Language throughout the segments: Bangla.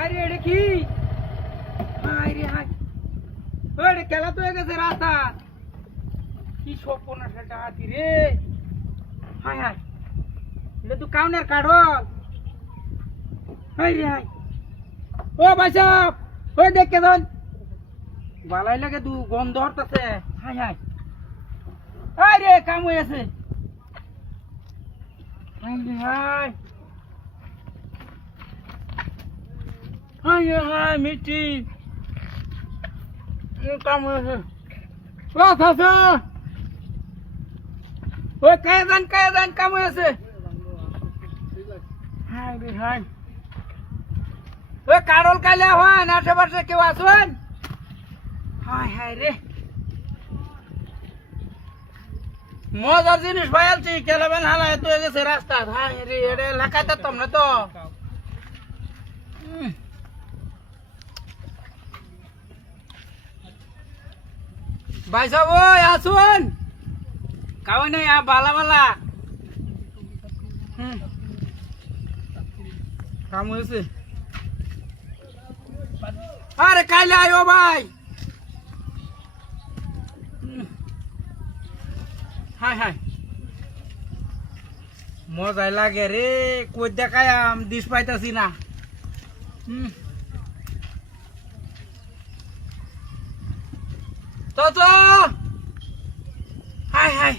আরে এটা কি? আরে হাই, ওরে খেলা তো হয়ে গেছে রাস্তা। কি সপনা সেটা হাতি রে। হাই হাই, এটা তো কাউনের কাঠল। হাই রে হাই, ও ভাই সাহেব, ওই দেখ কেজন বালাই লাগে দু গন্ধ হরতাছে। হাই হাই, আরে কাম হয়ে আছে। হাই রে হাই, হাই রে হাই, মিষ্টি কাম হয়ে আছে। ও চাচা, ওই কায়দান কাম হয়ে আছে। হাই রে হাই, ওই কারল কাইলে হন আশেপাশে কেউ আসুন। হাই হাই রে, মজার জিনিস পাইছি। কেলাবেন হালা এত হয়ে গেছে রাস্তা। হাই রে, এটা এলাকায় তো না তো। ভাই সাহেব ওই আসুন, কাওয়াই নাই বালা বালা। কাম হয়েছে। আরে কাইলে আয়ো ভাই। হাই হাই, মজাই লাগে রে। কই দেখায় দিস পাইতাছি না। তো হাই হাই,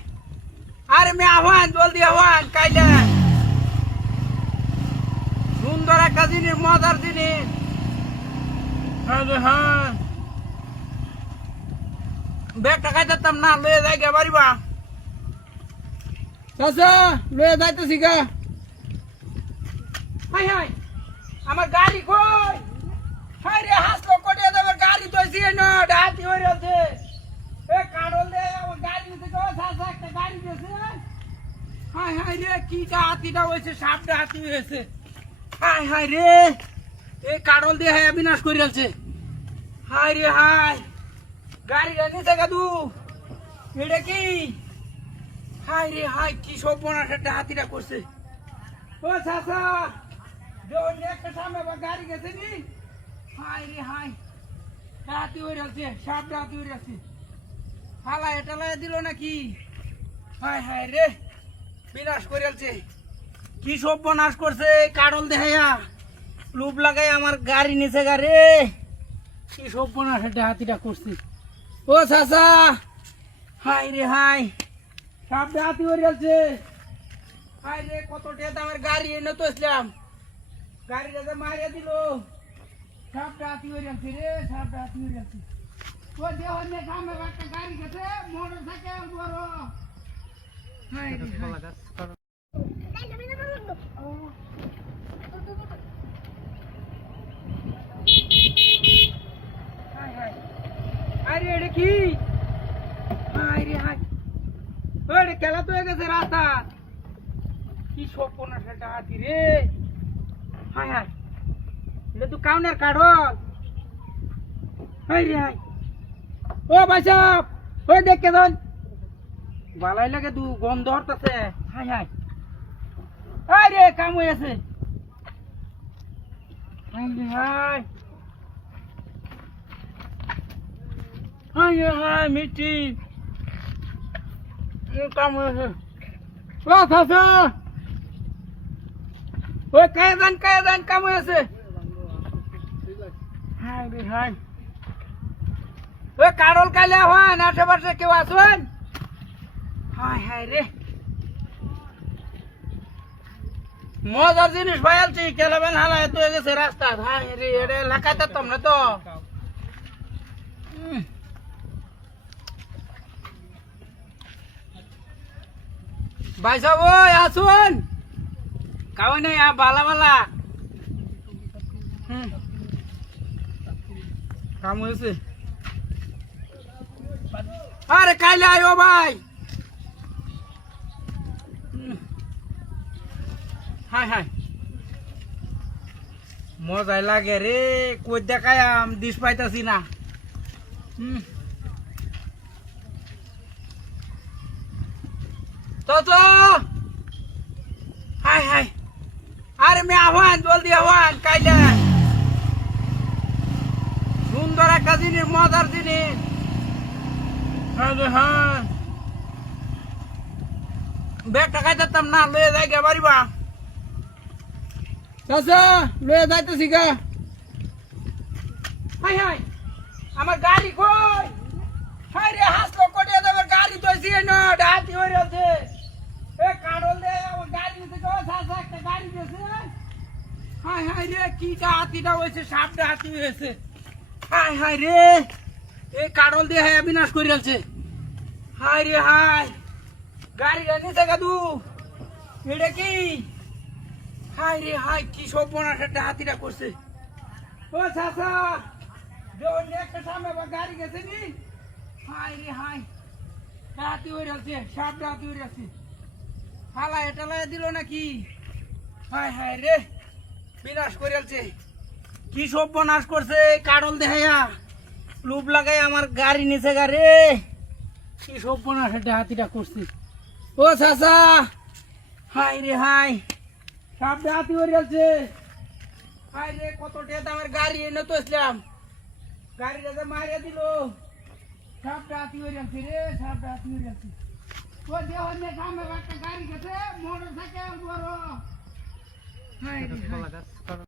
আরে মে আহ্বান জলদি আহ্বান। কাইলে সুন্দর একটা জিনিস, মজার জিনিস। হ্যাঁ, ব্যাগটা খাইতাম না, লয়ে যাই গে বাড়িবা। চাচা লয়ে যাইতেছি গা। হাই হাই, আমার গাড়ি কই? হাই রে, হাসলো কোটিয়া দেবে গাড়ি তো না ডাতি হয়ে আছে। এ কাড়ল দে আমার গাড়ি নিতে গো। চাচা একটা গাড়ি দিয়েছে। হাই হাই রে, কিটা হাতিটা হয়েছে, সাপটা হাতি হয়েছে। হাই হাই রে, এ কাড়ল দিয়ে হাই বিনাশ করে আছে। হাই রে হাই, গাড়িটা নিচে গাদু। এটা কি? হাই রে হাই, কি সর্বনাশ একটা হাতিটা করছে। ও চাচা, একটা সামনে গাড়ি গেছে নি। হাই রে হাই, হাতি হয়ে আছে, সাপটা হাতি হয়ে আছে। হালা এটা লাই দিল নাকি? হাই হাই রে, বিনাশ করে আছে। কি সর্বনাশ করছে কাড়ল দেখাইয়া, লুপ লাগাই আমার গাড়ি নিচে গাড়ি। কি সর্বনাশ একটা হাতিটা করছে। ও চাচা, হাই রে হাই, সাপটা হাতি হয়ে আছে। হাই রে, কত দামের গাড়ি এনে তো আসলাম, গাড়িটা মারিয়া দিল। সাপটা হাতি হয়ে আছে রে, সাপটা হাতি হয়ে আছে। ও দেওয়ার সামনে একটা গাড়ি গেছে, মোটর সাইকেল বড়। হাই রে হাই, আরে এটা কি? হাই রে হাই, ওরে খেলা তো হয়ে গেছে রাস্তা। কি সপনা সেটা হাতি রে। হাই হাই, এটা তো কাউনের কাঠল। হাই রে হাই, ও ভাই সাহেব, ওই দেখ কেজন বালাই লাগে দু গন্ধ হরতাছে। হাই হাই, আরে কাম হয়ে আছে। হাই রে হাই, হাই রে হাই, মিষ্টি কাম হয়ে আছে। ও চাচা, ওই কায়দান কাম হয়ে আছে। হাই রে হাই, ওই কাড়ল কাইলে হন আশেপাশে কেউ আসুন। হাই হাই রে, মজার জিনিস পাইছি। কেলাবেন হালা এত হয়ে গেছে রাস্তা। হাই রে, এটা এলাকায় তো না তো। ভাই সাহেব ওই আসুন, কাওয়াই নাই বালা বালা। কাম হয়েছে। আরে কাইলে আয়ো ভাই। হাই হাই, মজাই লাগে রে। কই দেখায় দিস পাইতাছি না। তো হাই হাই আরে মে আহ্বান জলদি আহ্বান কাইলে সুন্দর একটা জিনিস মজার জিনিস হ্যাঁ ব্যাগটা খাইতাম না লয়ে যাই গে বাড়িবা চাচা লয়ে যাইতেছি গা হাই হাই আমার গাড়ি কই হাই রে হাসলো কোটে দেবে গাড়ি তো দিয়ে না ডাতি হয়ে আছে এ কাড়ল দে আমার গাড়ি নিতে গো চাচা একটা গাড়ি দিয়েছে হাই হাই রে কি ডাতিটা হয়েছে সাপ ডাতি হয়েছে হাই হাই রে এ কাড়ল দিয়ে হাই বিনাশ করে আছে হাই রে হাই গাড়ি নিতে গাদু এটা কি হাই রে হাই কি সব বোনাসের ডাতিটা করছে ও চাচা যখন একটা সামনে গাড়ি গেছে নি হাই রে হাই ডাতি হয়ে আছে সাপ ডাতি হয়ে আছে হালা এটা লাই দিল নাকি হাই হাই রে বিনাশ করে আছে কি সব বোনাস করছে কাড়ল দেখাইয়া লুপ লাগাই আমার গাড়ি নিচে গাড়ি কি সব বোনাসের ডাতিটা করছে ও চাচা হাই রে হাই সাপ ডাতি হয়ে আছে হাই রে কত দামের গাড়ি এনে তো আসলাম গাড়িটা মারিয়া দিল সাপ ডাতি হয়ে আছে রে সাপ ডাতি হয়ে আছে ও দেওয়ার সামনে একটা গাড়ি গেছে মোটর সাইকেল বড় হাই রে হাই